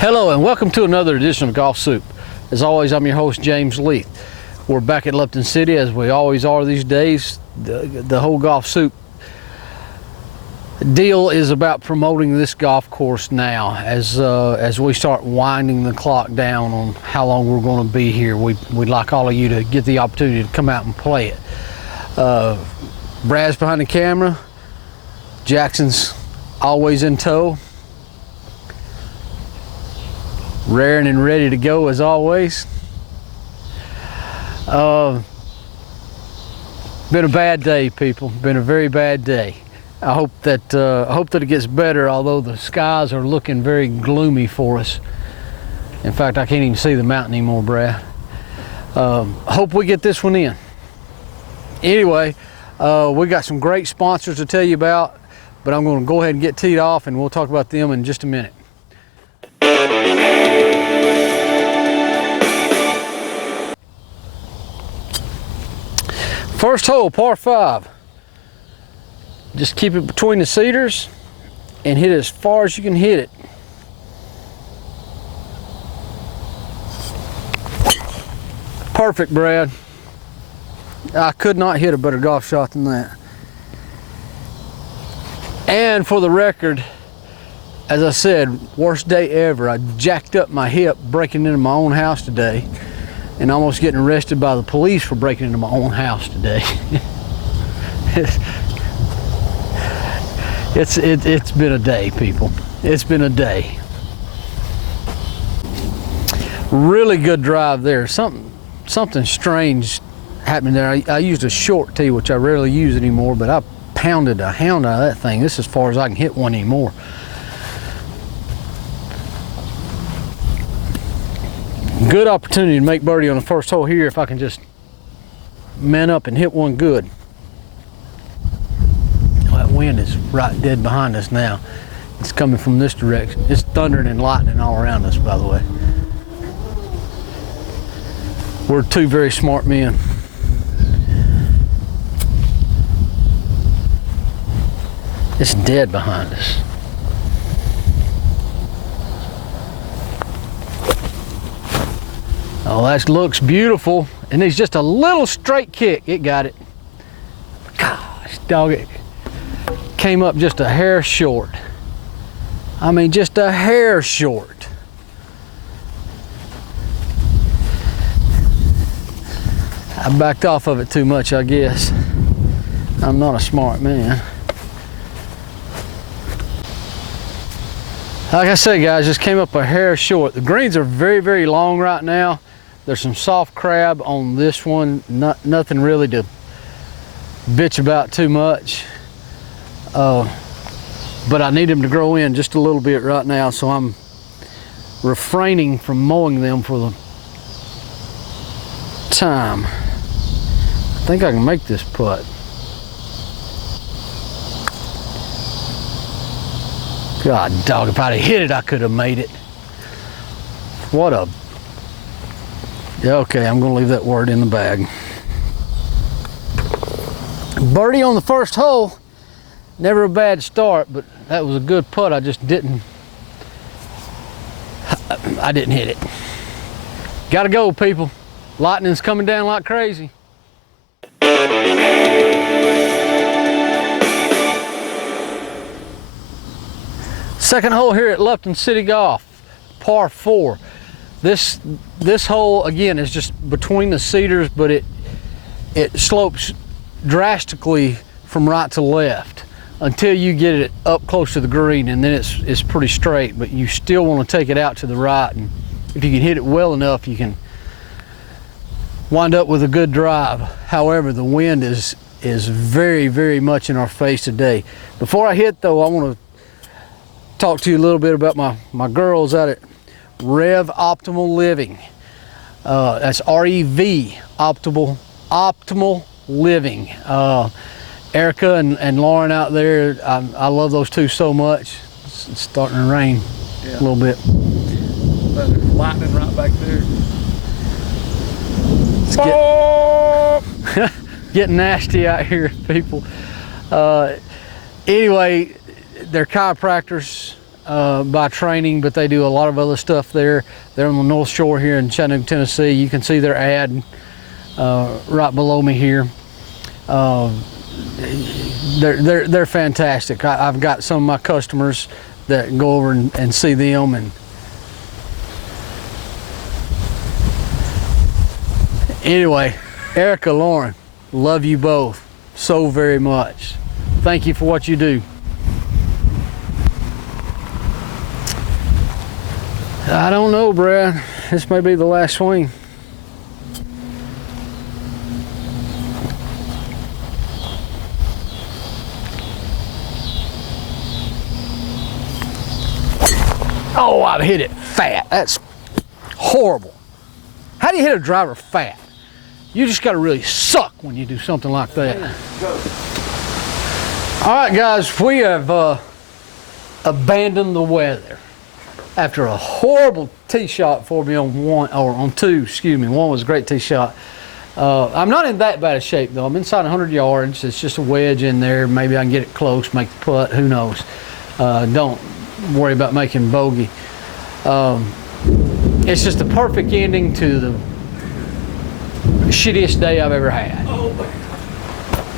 Hello and welcome to another edition of Golfsoup. As always, I'm your host, James Leith. We're back at Lupton City, as we always are these days. The whole Golfsoup deal is about promoting this golf course now. As we start winding the clock down on how long we're going to be here, we'd like all of you to get the opportunity to come out and play it. Brad's behind the camera. Jackson's always in tow. Raring and ready to go as always. Been a bad day, people. Been a very bad day. I hope that it gets better, although the skies are looking very gloomy for us. In fact, I can't even see the mountain anymore, Brad. Hope we get this one in. Anyway, we got some great sponsors to tell you about, but I'm going to go ahead and get teed off, and we'll talk about them in just a minute. First hole, par 5. Just keep it between the cedars and hit it as far as you can hit it. Perfect, Brad. I could not hit a better golf shot than that. And for the record, as I said, worst day ever. I jacked up my hip breaking into my own house today and almost getting arrested by the police for breaking into my own house today. It's been a day, people. It's been a day. Really good drive there. Something strange happened there. I used a short tee, which I rarely use anymore, but I pounded a hound out of that thing. This is as far as I can hit one anymore. Good opportunity to make birdie on the first hole here if I can just man up and hit one good. That wind is right dead behind us now. It's coming from this direction. It's thundering and lightning all around us, by the way. We're two very smart men. It's dead behind us. Oh, that looks beautiful. And it's just a little straight kick. It got it. Gosh, dog, it came up just a hair short. I mean, just a hair short. I backed off of it too much, I guess. I'm not a smart man. Like I said, guys, just came up a hair short. The greens are very, very long right now. There's some soft crab on this one. Nothing really to bitch about too much. But I need them to grow in just a little bit right now, so I'm refraining from mowing them for the time. I think I can make this putt. God dog, if I'd have hit it, I could have made it. What a... Okay, I'm gonna leave that word in the bag. Birdie on the first hole. Never a bad start, but that was a good putt. I just didn't hit it. Gotta go, people. Lightning's coming down like crazy. Second hole here at Lupton City Golf, par 4. This hole again is just between the cedars, but it slopes drastically from right to left until you get it up close to the green, and then it's pretty straight. But you still want to take it out to the right, and if you can hit it well enough, you can wind up with a good drive. However, the wind is very, very much in our face today. Before I hit though, I want to talk to you a little bit about my girls out at Rev Optimal Living. That's R-E-V, Optimal Living. Erica and Lauren out there, I love those two so much. It's starting to rain a little bit. There's lightning right back there. It's getting nasty out here, people. Anyway, they're chiropractors. by training, but they do a lot of other stuff there. They're on the North Shore here in Chattanooga, Tennessee. You can see their ad right below me here. They're fantastic. I've got some of my customers that go over and see them, and anyway, Erica, Lauren, love you both so very much. Thank you for what you do. I don't know, Brad. This may be the last swing. Oh, I hit it fat. That's horrible. How do you hit a driver fat? You just got to really suck when you do something like that. All right, guys, we have abandoned the weather after a horrible tee shot for me on two. Excuse me. One was a great tee shot. I'm not in that bad a shape though. I'm inside 100 yards. It's just a wedge in there. Maybe I can get it close, make the putt. Who knows? Don't worry about making bogey. It's just the perfect ending to the shittiest day I've ever had.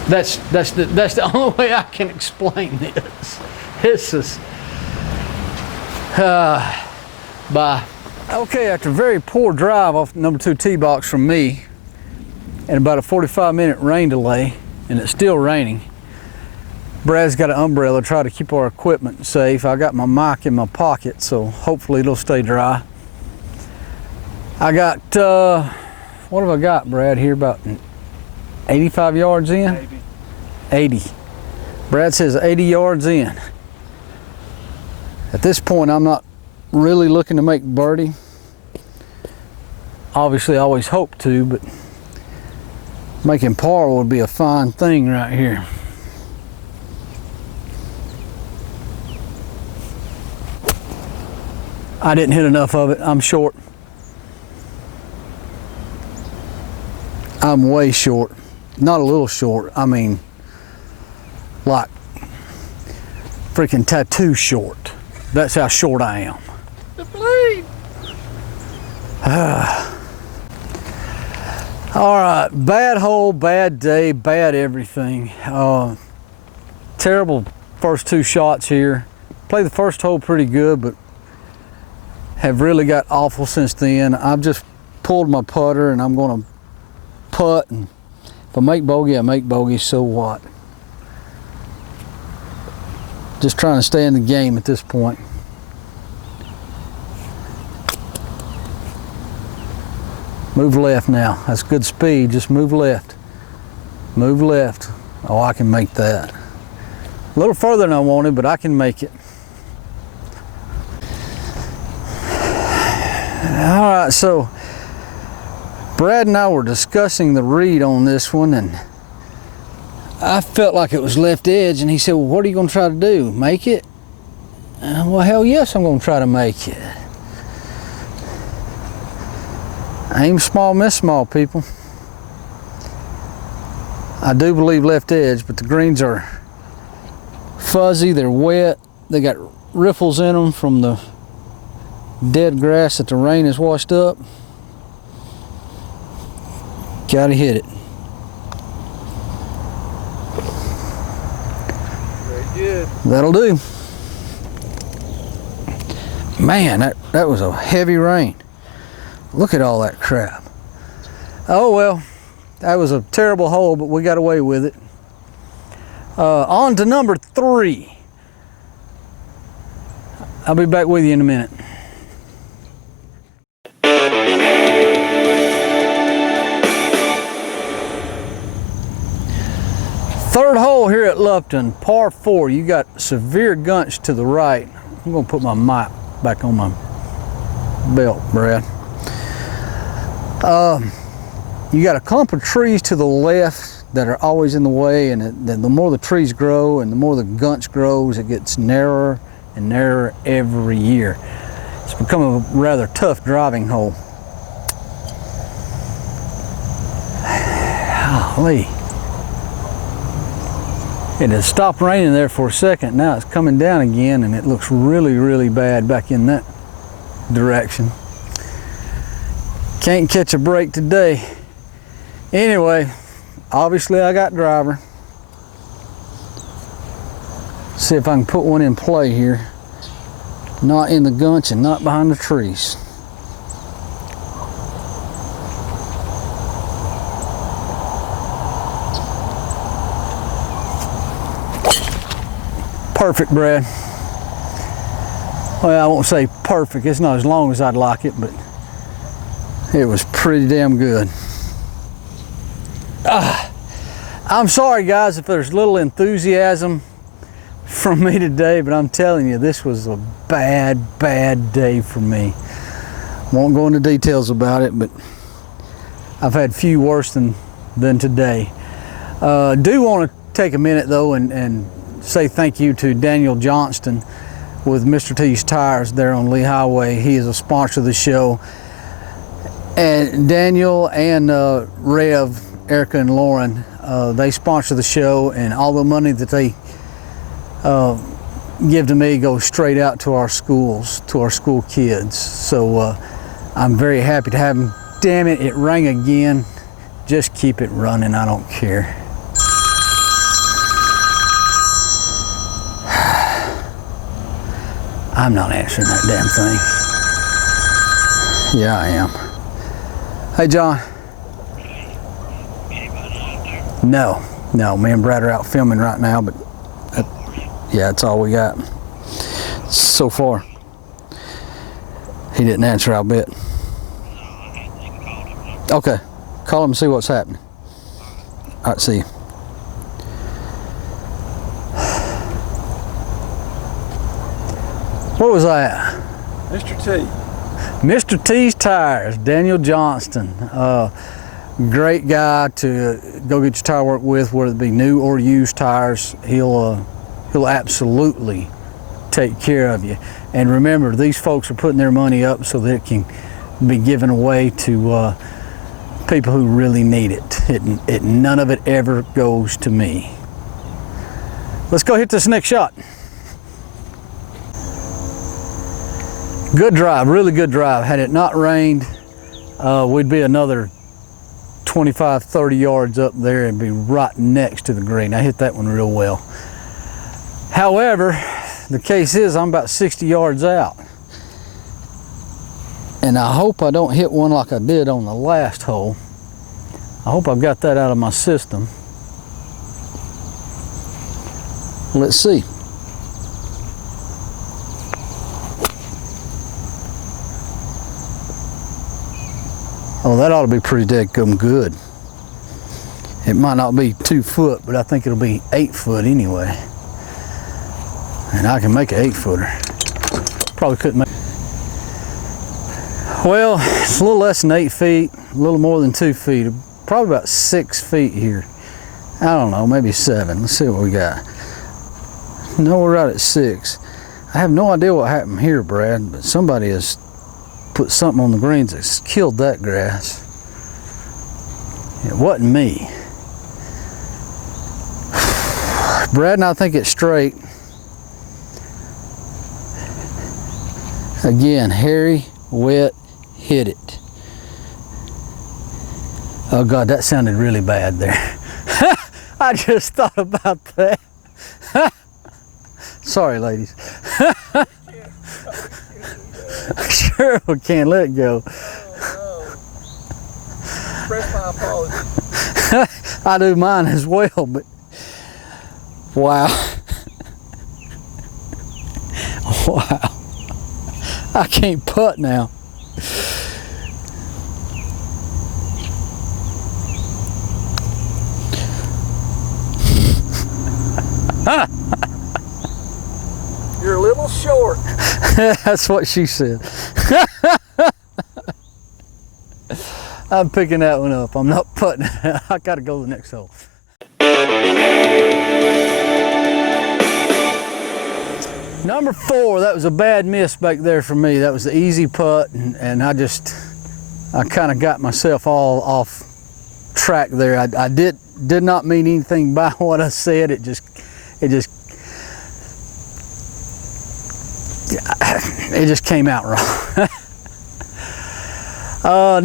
That's the only way I can explain this. This is bye. Okay, after a very poor drive off number 2 tee box from me and about a 45-minute rain delay, and it's still raining, Brad's got an umbrella to try to keep our equipment safe. I got my mic in my pocket, so hopefully it'll stay dry. I got, what have I got, Brad, here? About 85 yards in? Maybe. 80. Brad says 80 yards in. At this point, I'm not really looking to make birdie. Obviously, I always hope to, but making par would be a fine thing right here. I didn't hit enough of it. I'm short. I'm way short. Not a little short. I mean, like freaking tattoo short. That's how short I am. The blade. All right, bad hole, bad day, bad everything. Terrible first 2 shots here. Played the first hole pretty good, but have really got awful since then. I've just pulled my putter and I'm gonna putt, and if I make bogey, I make bogey, so what? Just trying to stay in the game at this point. Move left now. That's good speed. Just move left. Move left. Oh, I can make that. A little further than I wanted, but I can make it. All right, so Brad and I were discussing the read on this one, and I felt like it was left edge, and he said, well, what are you going to try to do? Make it? Well, hell yes, I'm going to try to make it. Aim small, miss small, people. I do believe left edge, but the greens are fuzzy, they're wet, they got riffles in them from the dead grass that the rain has washed up. Gotta hit it. Very good. That'll do. Man, that was a heavy rain. Look at all that crap. Oh well, that was a terrible hole, but we got away with it. On to number 3. I'll be back with you in a minute. Third hole here at Lupton, par 4. You got severe gunch to the right. I'm gonna put my mic back on my belt, Brad. You got a clump of trees to the left that are always in the way, and the more the trees grow and the more the gunch grows, it gets narrower and narrower every year. It's become a rather tough driving hole. Golly. It had stopped raining there for a second. Now it's coming down again, and it looks really, really bad back in that direction. Can't catch a break today. Anyway, obviously I got driver. See if I can put one in play here. Not in the gunch and not behind the trees. Perfect, Brad. Well, I won't say perfect. It's not as long as I'd like it, but it was pretty damn good. I'm sorry, guys, if there's little enthusiasm from me today, but I'm telling you, this was a bad, bad day for me. Won't go into details about it, but I've had few worse than today. Do want to take a minute though and say thank you to Daniel Johnston with Mr. T's Tires there on Lee Highway. He is a sponsor of the show. And Daniel and Rev, Erica and Lauren, they sponsor the show, and all the money that they give to me goes straight out to our schools, to our school kids. So I'm very happy to have them. Damn it, it rang again. Just keep it running, I don't care. I'm not answering that damn thing. Yeah, I am. Hey, John. No, me and Brad are out filming right now, but yeah, that's all we got so far. He didn't answer, I'll bet. Okay, call him and see what's happening. All right, see you. What was that? Mr. T. Mr. T's Tires, Daniel Johnston. Great guy to go get your tire work with, whether it be new or used tires. He'll absolutely take care of you. And remember, these folks are putting their money up so that it can be given away to people who really need it. None of it ever goes to me. Let's go hit this next shot. Good drive, really good drive. Had it not rained, we'd be another 25, 30 yards up there and be right next to the green. I hit that one real well. However, the case is I'm about 60 yards out. And I hope I don't hit one like I did on the last hole. I hope I've got that out of my system. Let's see. Oh, that ought to be pretty dadgum good. It might not be 2 foot, but I think it'll be 8 foot anyway. And I can make an 8-footer. Probably couldn't make. Well, it's a little less than 8 feet, a little more than 2 feet, probably about 6 feet here. I don't know, maybe 7. Let's see what we got. No, we're right at 6. I have no idea what happened here, Brad, but somebody has put something on the greens that's killed that grass. It wasn't me. Brad and I think it's straight. Again, hairy, wet, hit it. Oh God, that sounded really bad there. I just thought about that. Sorry, ladies. Sure we can't let it go. Oh, no. Express my apologies. I do mine as well, but wow. Wow. I can't putt now. You're a little short. That's what she said. I'm picking that one up. I'm not putting it. I gotta go to the next hole. Number 4, that was a bad miss back there for me. That was the easy putt, and I kind of got myself all off track there. I did not mean anything by what I said. It just it just came out wrong.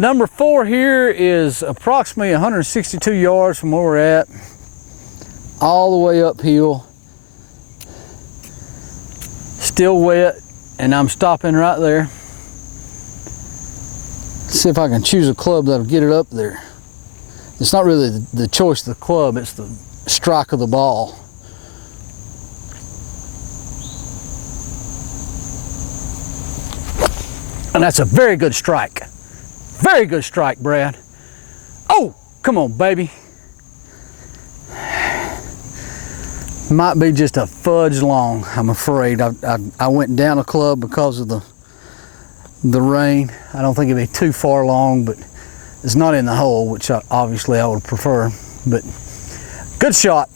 Number 4 here is approximately 162 yards from where we're at, all the way uphill, still wet, and I'm stopping right there. See if I can choose a club that'll get it up there. It's not really the choice of the club, it's the strike of the ball. And that's a very good strike. Very good strike, Brad. Oh, come on, baby. Might be just a fudge long, I'm afraid. I went down a club because of the rain. I don't think it'd be too far long, but it's not in the hole, which obviously I would prefer. But good shot.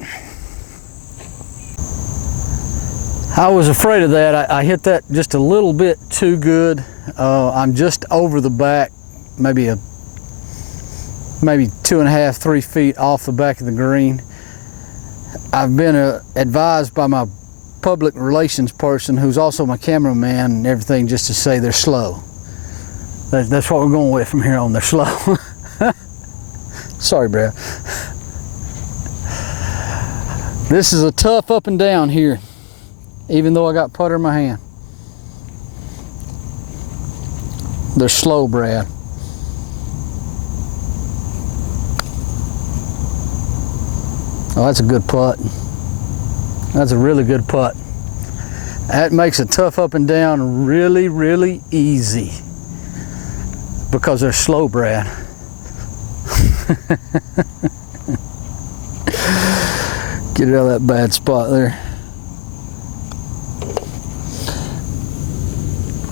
I was afraid of that. I hit that just a little bit too good. I'm just over the back, maybe 2.5, 3 feet off the back of the green. I've been advised by my public relations person, who's also my cameraman and everything, just to say they're slow. That's what we're going with from here on. They're slow. Sorry, Brad. This is a tough up and down here, even though I got putter in my hand. They're slow, Brad. Oh, that's a good putt. That's a really good putt. That makes a tough up and down really, really easy because they're slow, Brad. Get it out of that bad spot there.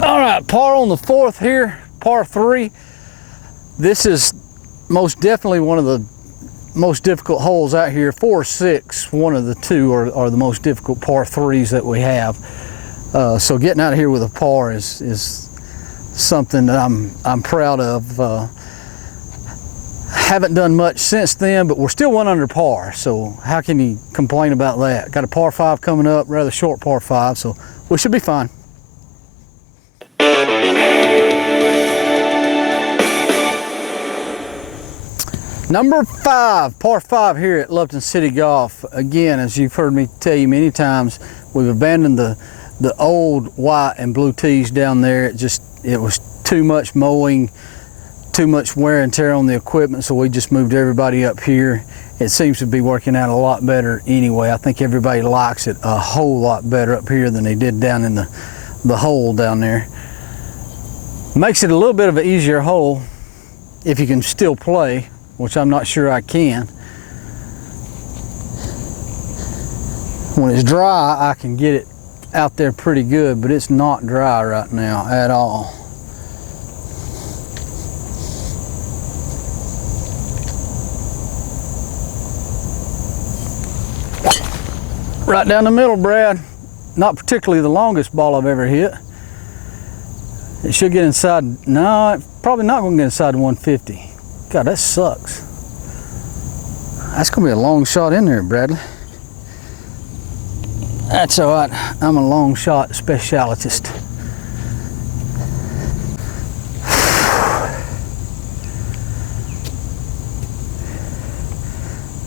All right, par on the 4th here, par 3. This is most definitely one of the most difficult holes out here. 4 or 6, one of the two are the most difficult par 3s that we have. So getting out of here with a par is something that I'm proud of. Haven't done much since then, but we're still 1 under par, so how can you complain about that? Got a par 5 coming up, rather short par 5, so we should be fine. Number 5, par 5 here at Lupton City Golf. Again, as you've heard me tell you many times, we've abandoned the old white and blue tees down there. It was too much mowing, too much wear and tear on the equipment, so we just moved everybody up here. It seems to be working out a lot better anyway. I think everybody likes it a whole lot better up here than they did down in the hole down there. Makes it a little bit of an easier hole if you can still play, which I'm not sure I can. When it's dry, I can get it out there pretty good, but it's not dry right now at all. Right down the middle, Brad. Not particularly the longest ball I've ever hit. It should get inside. No, it's probably not going to get inside 150. God, that sucks. That's going to be a long shot in there, Bradley. That's all right. I'm a long shot specialist.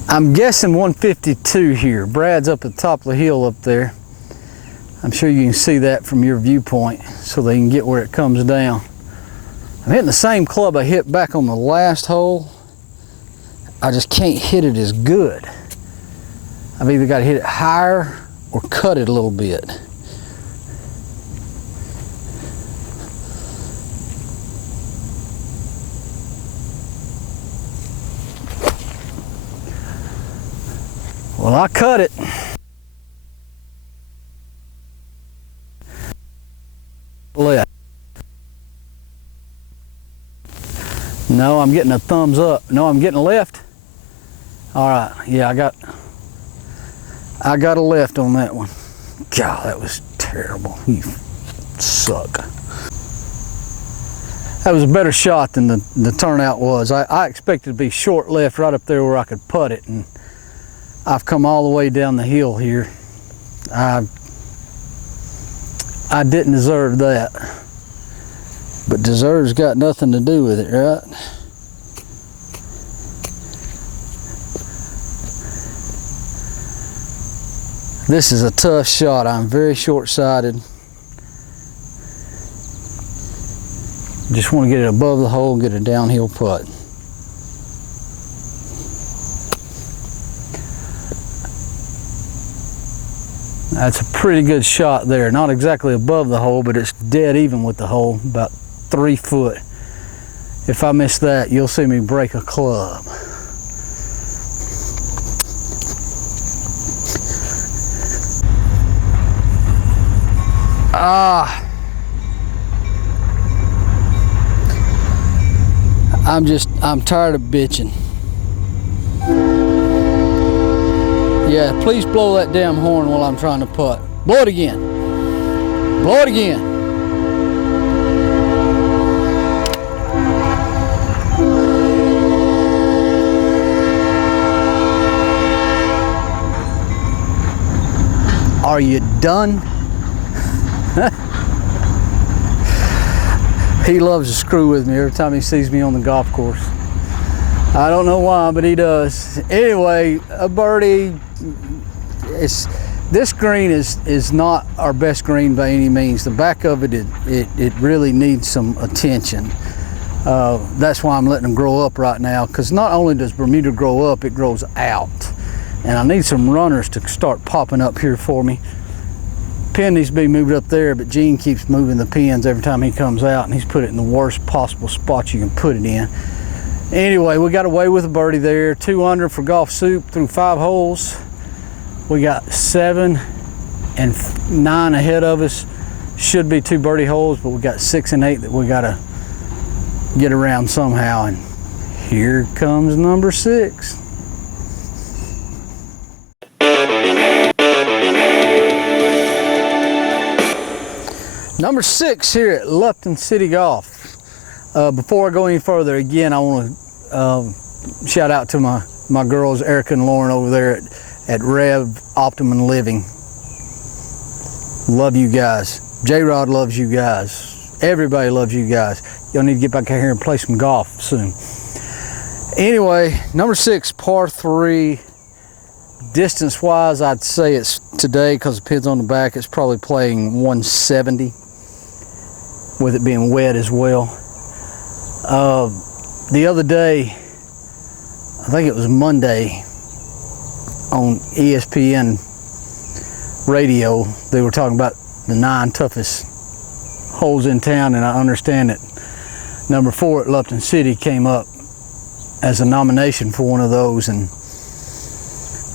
I'm guessing 152 here. Brad's up at the top of the hill up there. I'm sure you can see that from your viewpoint so they can get where it comes down. I'm hitting the same club I hit back on the last hole. I just can't hit it as good. I've either got to hit it higher or cut it a little bit. Well, I cut it. Left. No, I'm getting a thumbs up. No, I'm getting a left. All right, yeah, I got a left on that one. God, that was terrible. You suck. That was a better shot than the turnout was. I expected to be short left right up there where I could putt it, and I've come all the way down the hill here I didn't deserve that. But deserve's got nothing to do with it, right? This is a tough shot. I'm very short-sighted. Just want to get it above the hole and get a downhill putt. That's a pretty good shot there. Not exactly above the hole, but it's dead even with the hole, about 3 foot. If I miss that, you'll see me break a club. I'm tired of bitching. Yeah, please blow that damn horn while I'm trying to putt. Blow it again. Blow it again. Are you done? He loves to screw with me every time he sees me on the golf course. I don't know why, but he does. Anyway, a birdie. This green is not our best green by any means. The back of it really needs some attention. That's why I'm letting them grow up right now, because not only does Bermuda grow up, it grows out. And I need some runners to start popping up here for me. Pin needs to be moved up there, but Gene keeps moving the pins every time he comes out, and he's put it in the worst possible spot you can put it in. Anyway, we got away with a birdie there. 2 under for Golfsoup through 5 holes. We got 7 and 9 ahead of us. Should be 2 birdie holes, but we got 6 and 8 that we gotta get around somehow. And here comes number 6. Number 6 here at Lupton City Golf. Before I go any further, again, I want to shout out to my girls, Erica and Lauren, over there at Rev Optimum Living. Love you guys. J-Rod loves you guys. Everybody loves you guys. Y'all need to get back out here and play some golf soon. Anyway, number 6, par 3. Distance-wise, I'd say it's today, because the pin's on the back, it's probably playing 170. With it being wet as well. The other day, I think it was Monday, on ESPN radio, they were talking about the 9 toughest holes in town, and I understand that number 4 at Lupton City came up as a nomination for one of those, and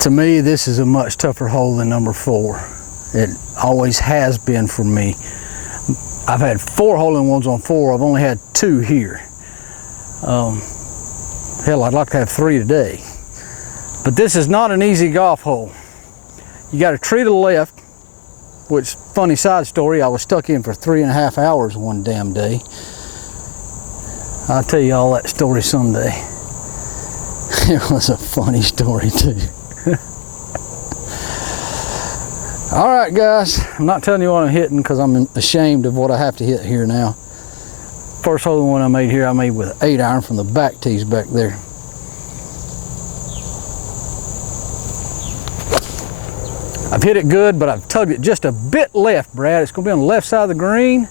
to me, this is a much tougher hole than number 4. It always has been for me. I've had 4 hole-in-ones on 4. I've only had 2 here. Hell, I'd like to have 3 today. But this is not an easy golf hole. You got a tree to the left, which, funny side story, I was stuck in for 3.5 hours one damn day. I'll tell you all that story someday. It was a funny story too. All right, guys, I'm not telling you what I'm hitting because I'm ashamed of what I have to hit here now. First hole one I made here, I made with an 8-iron from the back tees back there. I've hit it good, but I've tugged it just a bit left, Brad. It's gonna be on the left side of the green.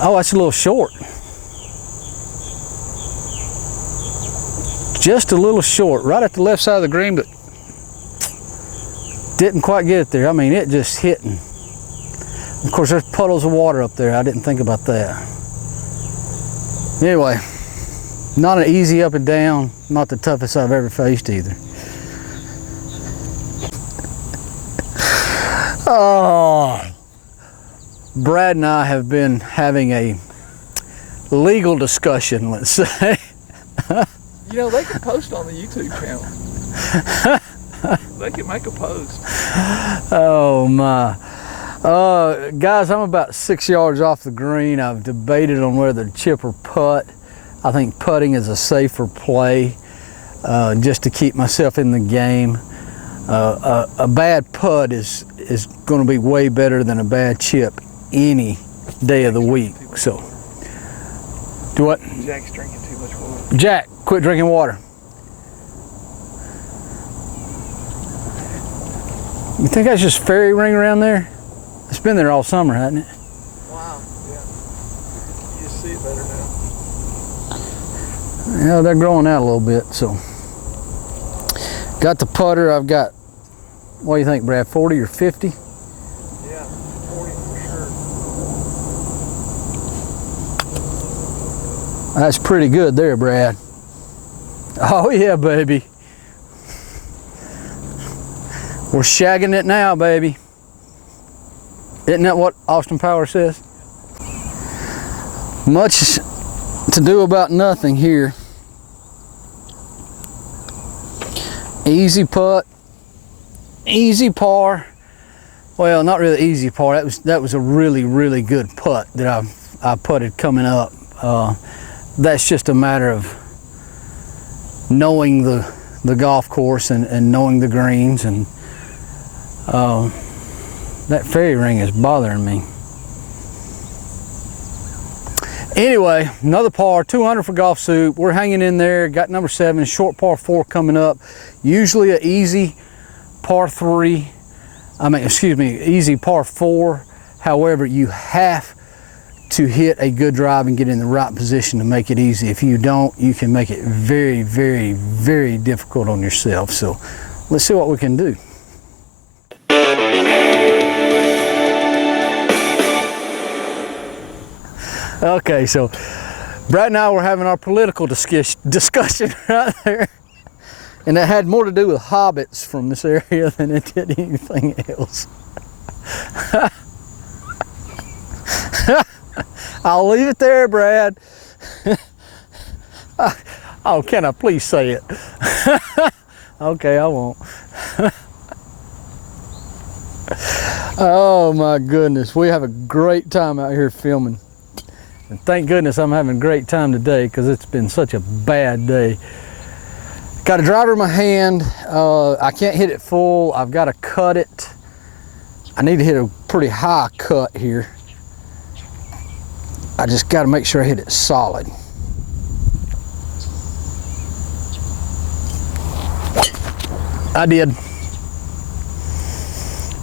Oh, that's a little short. Just a little short, right at the left side of the green, but didn't quite get it there. I mean, it just hitting. Of course, there's puddles of water up there. I didn't think about that. Anyway, not an easy up and down, not the toughest I've ever faced either. Oh, Brad and I have been having a legal discussion, let's say. You know, they can post on the YouTube channel. They can make a post. Oh my. Guys, I'm about 6 yards off the green. I've debated on whether to chip or putt. I think putting is a safer play, just to keep myself in the game. A bad putt is going to be way better than a bad chip any day of the week. So, do what? Jack's drinking too much water. Jack, quit drinking water. You think that's just fairy ring around there? It's been there all summer, hasn't it? Wow, yeah. You just see it better now. Yeah, they're growing out a little bit, so. Got the putter, I've got, what do you think, Brad, 40 or 50? Yeah, 40 for sure. That's pretty good there, Brad. Oh yeah, baby. We're shagging it now, baby. Isn't that what Austin Power says? Much to do about nothing here. Easy putt, easy par. Well, not really easy par. That was a really, really good putt that I putted coming up. That's just a matter of knowing the golf course and knowing the greens, and that fairy ring is bothering me. Anyway, another par, 200 for Golfsoup. We're hanging in there. Got number 7, short par 4 coming up. Usually an easy par 3. Easy par 4. However, you have to hit a good drive and get in the right position to make it easy. If you don't, you can make it very, very, very difficult on yourself. So let's see what we can do. Okay, so Brad and I were having our political discussion right there, and that had more to do with hobbits from this area than it did anything else. I'll leave it there, Brad. Oh, can I please say it? Okay, I won't. Oh my goodness, we have a great time out here filming. And thank goodness I'm having a great time today, because it's been such a bad day. Got a driver in my hand. I can't hit it full. I've got to cut it. I need to hit a pretty high cut here. I just got to make sure I hit it solid. I did.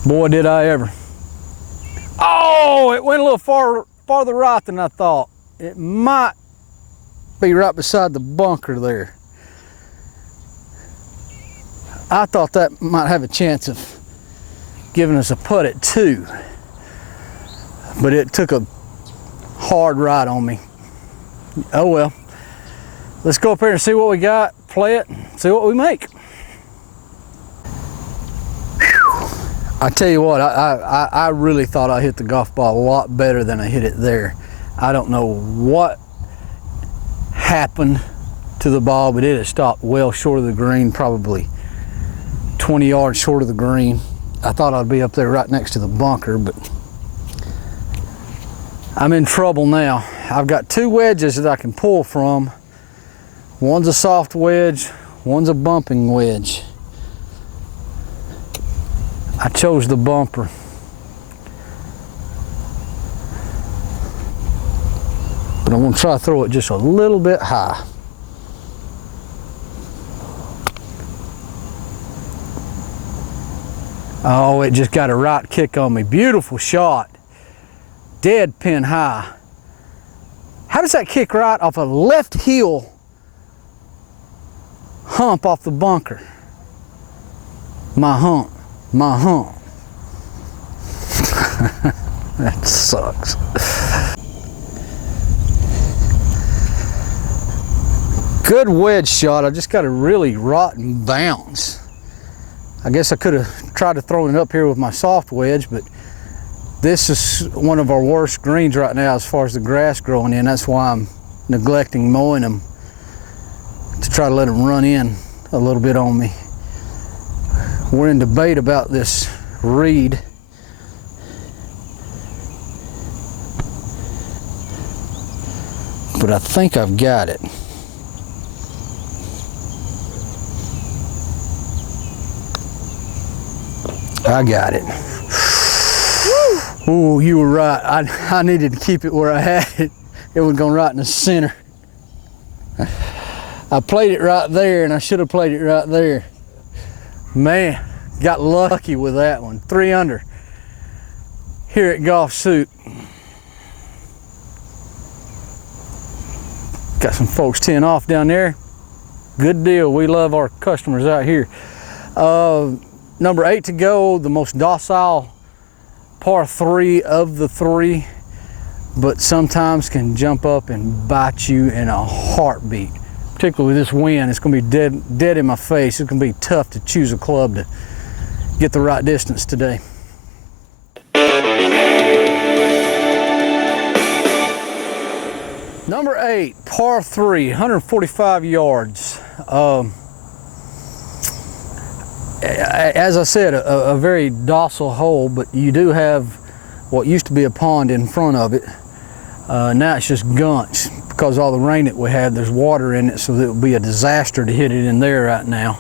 Boy, did I ever. Oh, it went a little farther right than I thought. It might be right beside the bunker there. I thought that might have a chance of giving us a putt at 2, but it took a hard right on me. Oh well. Let's go up here and see what we got, play it, see what we make. I tell you what, I really thought I hit the golf ball a lot better than I hit it there. I don't know what happened to the ball, but it had stopped well short of the green, probably 20 yards short of the green. I thought I'd be up there right next to the bunker, but I'm in trouble now. I've got 2 wedges that I can pull from. One's a soft wedge, one's a bumping wedge. I chose the bumper. But I'm gonna try to throw it just a little bit high. Oh, it just got a right kick on me. Beautiful shot. Dead pin high. How does that kick right off a left heel hump off the bunker? My hump. My hump. That sucks. Good wedge shot. I just got a really rotten bounce. I guess I could have tried to throw it up here with my soft wedge, but this is one of our worst greens right now as far as the grass growing in. That's why I'm neglecting mowing them, to try to let them run in a little bit on me. We're in debate about this reed. But I think I've got it. I got it. Ooh, you were right. I needed to keep it where I had it. It was going right in the center. I played it right there, and I should have played it right there. Man, got lucky with that one. 3 under here at Golfsoup. Got some folks 10 off down there. Good deal. We love our customers out here. Number 8 to go, the most docile par 3 of the 3, but sometimes can jump up and bite you in a heartbeat. Particularly with this wind, it's going to be dead in my face. It's going to be tough to choose a club to get the right distance today. Number 8, par 3, 145 yards. As I said, a very docile hole, but you do have what used to be a pond in front of it. Now it's just gunch because all the rain that we had, there's water in it, so it would be a disaster to hit it in there right now.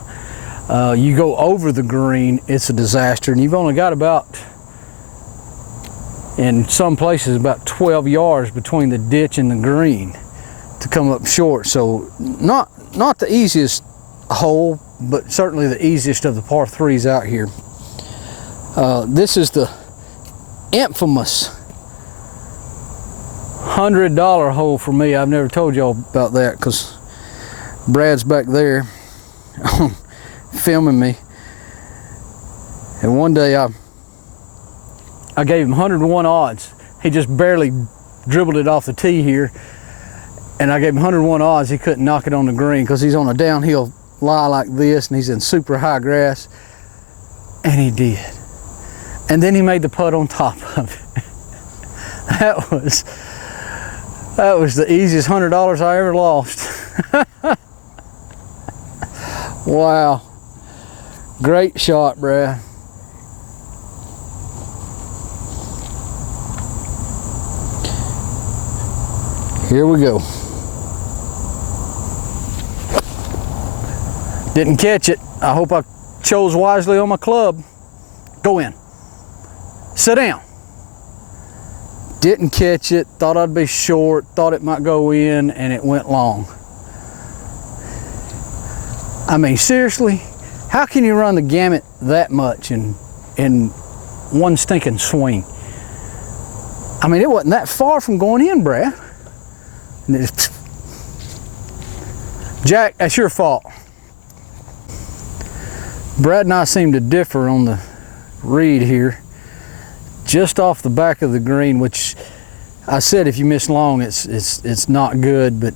You go over the green, it's a disaster, and you've only got about, in some places, about 12 yards between the ditch and the green to come up short. So not the easiest hole, but certainly the easiest of the par 3s out here. This is the infamous $100 hole for me. I've never told y'all about that because Brad's back there filming me. And one day I gave him 101 odds. He just barely dribbled it off the tee here. And I gave him 101 odds he couldn't knock it on the green because he's on a downhill lie like this and he's in super high grass. And he did. And then he made the putt on top of it. That was the easiest $100 I ever lost. Wow. Great shot, Brad. Here we go. Didn't catch it. I hope I chose wisely on my club. Go in. Sit down. Didn't catch it. Thought I'd be short. Thought it might go in, and it went long. I mean, seriously, how can you run the gamut that much in one stinking swing? I mean, it wasn't that far from going in, Brad. Jack, that's your fault. Brad and I seem to differ on the read here. Just off the back of the green, which I said if you miss long, it's not good, but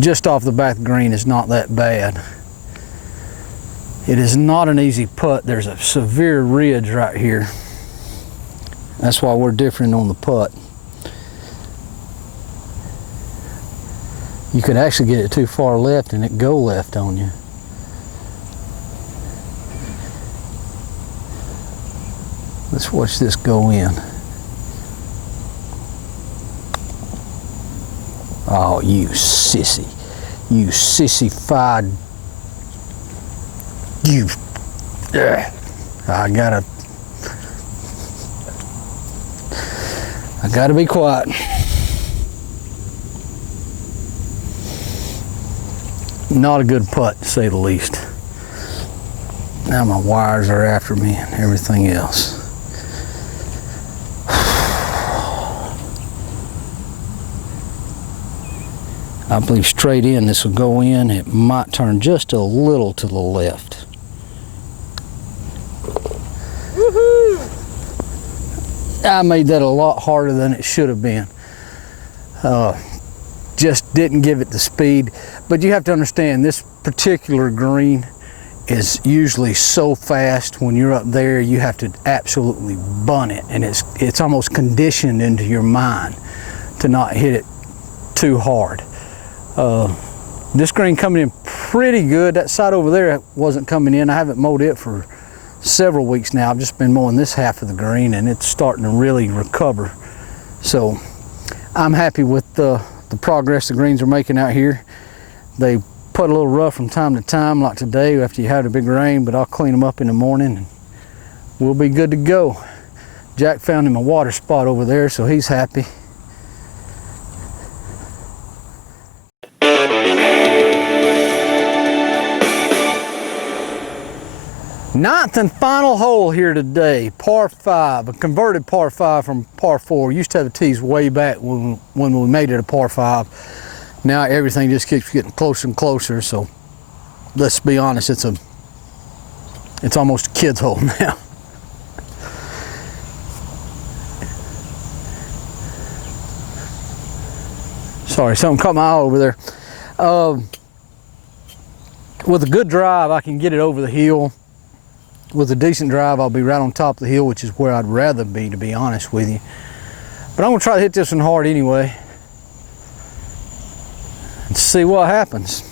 just off the back of the green is not that bad. It is not an easy putt. There's a severe ridge right here. That's why we're different on the putt. You could actually get it too far left and it go left on you. Let's watch this go in. Oh, you sissy. You sissified. You. I gotta be quiet. Not a good putt, to say the least. Now my wires are after me and everything else. I believe straight in this will go in. It might turn just a little to the left. Woohoo! I made that a lot harder than it should have been. Just didn't give it the speed. But you have to understand, this particular green is usually so fast. When you're up there, you have to absolutely bun it, and it's almost conditioned into your mind to not hit it too hard. This green coming in pretty good. That side over there wasn't coming in. I haven't mowed it for several weeks now. I've just been mowing this half of the green, and it's starting to really recover. So I'm happy with the progress the greens are making out here. They putt a little rough from time to time, like today after you had a big rain, but I'll clean them up in the morning and we'll be good to go. Jack found him a water spot over there, so he's happy. Ninth and final hole here today, par 5, a converted par 5 from par 4. Used to have the tees way back when we made it a par 5. Now everything just keeps getting closer and closer, so let's be honest, it's almost a kid's hole now. Sorry, something caught my eye over there. With a good drive, I can get it over the hill. With a decent drive, I'll be right on top of the hill, which is where I'd rather be, to be honest with you. But I'm gonna try to hit this one hard anyway and see what happens.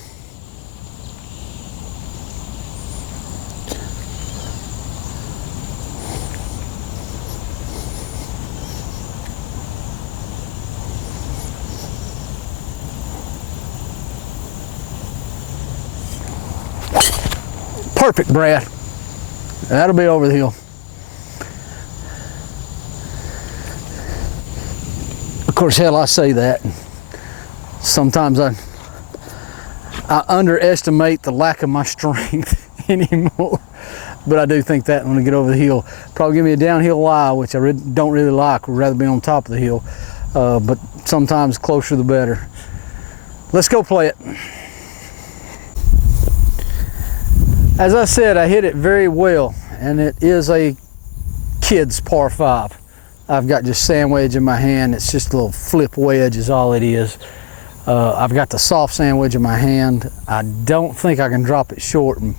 Perfect, Brad. That'll be over the hill. Of course, hell, I say that. Sometimes I underestimate the lack of my strength anymore. But I do think that when I get over the hill, probably give me a downhill lie, which I don't really like. Would rather be on top of the hill. But sometimes closer the better. Let's go play it. As I said, I hit it very well, and it is a kid's par 5. I've got just sand wedge in my hand. It's just a little flip wedge is all it is. I've got the soft sand wedge in my hand. I don't think I can drop it short and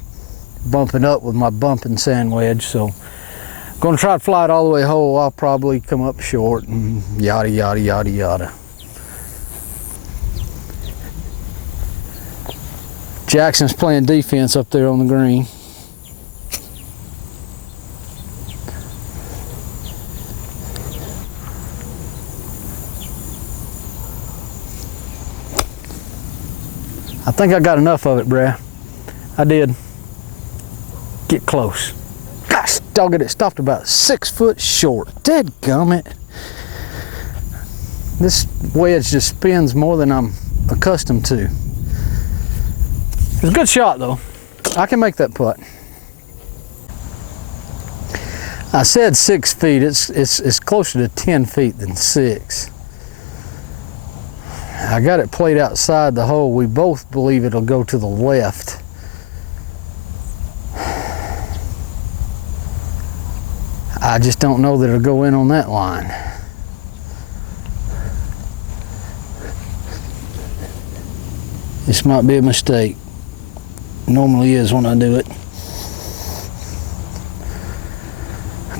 bump it up with my bumping sand wedge, so I'm gonna try to fly it all the way whole. I'll probably come up short and yada, yada, yada, yada. Jackson's playing defense up there on the green. I think I got enough of it, Brad. I did. Get close. Gosh, dogged it stopped about 6 foot short. Dadgummit. This wedge just spins more than I'm accustomed to. It's a good shot though. I can make that putt. I said 6 feet. It's closer to 10 feet than 6. I got it played outside the hole. We both believe it'll go to the left. I just don't know that it'll go in on that line. This might be a mistake. Normally is when I do it.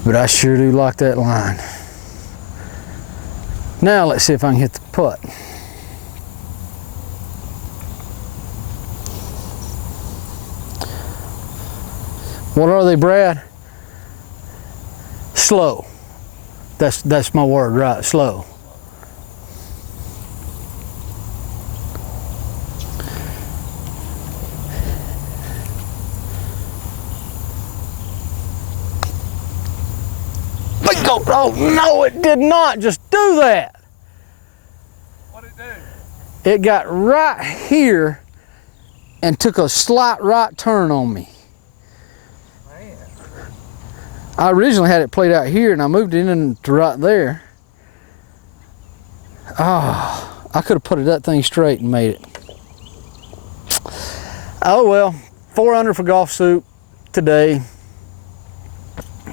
But I sure do like that line. Now let's see if I can hit the putt. What are they, Brad? Slow. That's my word, right? Slow. Oh no, it did not just do that. What did it do? It got right here and took a slight right turn on me. Man. I originally had it played out here and I moved it into right there. Oh, I could have put that thing straight and made it. Oh well, 4 under for Golfsoup today.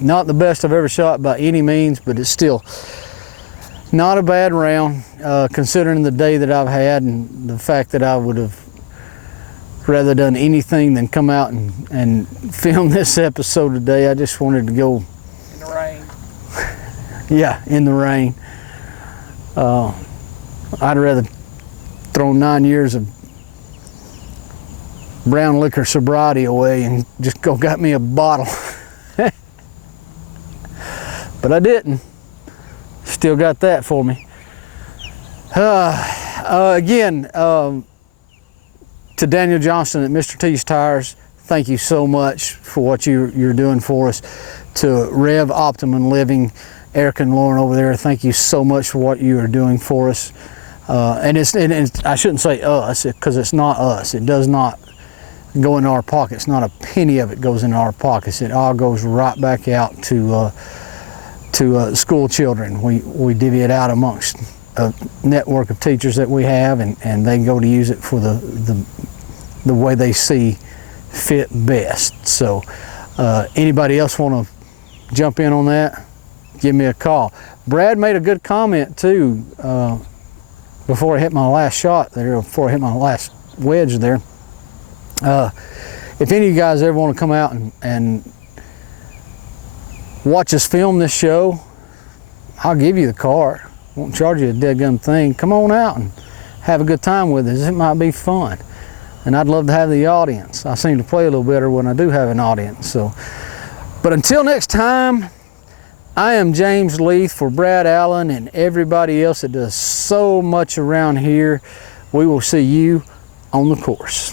Not the best I've ever shot by any means, but it's still not a bad round, considering the day that I've had and the fact that I would have rather done anything than come out and film this episode today. I just wanted to go In the rain. Yeah, in the rain. I'd rather throw 9 years of brown liquor sobriety away and just go got me a bottle. But I didn't. Still got that for me. Again, to Daniel Johnston at Mr. T's Tires, thank you so much for what you're doing for us. To Rev Optimum Living, Eric and Lauren over there, thank you so much for what you are doing for us. And I shouldn't say us, because it's not us. It does not go into our pockets. Not a penny of it goes into our pockets. It all goes right back out to school children. We divvy it out amongst a network of teachers that we have, and they go to use it for the way they see fit best. So anybody else want to jump in on that, give me a call. Brad made a good comment too before I hit my last shot there, before I hit my last wedge there. If any of you guys ever want to come out and watch us film this show, I'll give you the card. Won't charge you a deadgum thing. Come on out and have a good time with us. It might be fun. And I'd love to have the audience. I seem to play a little better when I do have an audience. So, but until next time, I am James Leith for Brad Allen and everybody else that does so much around here. We will see you on the course.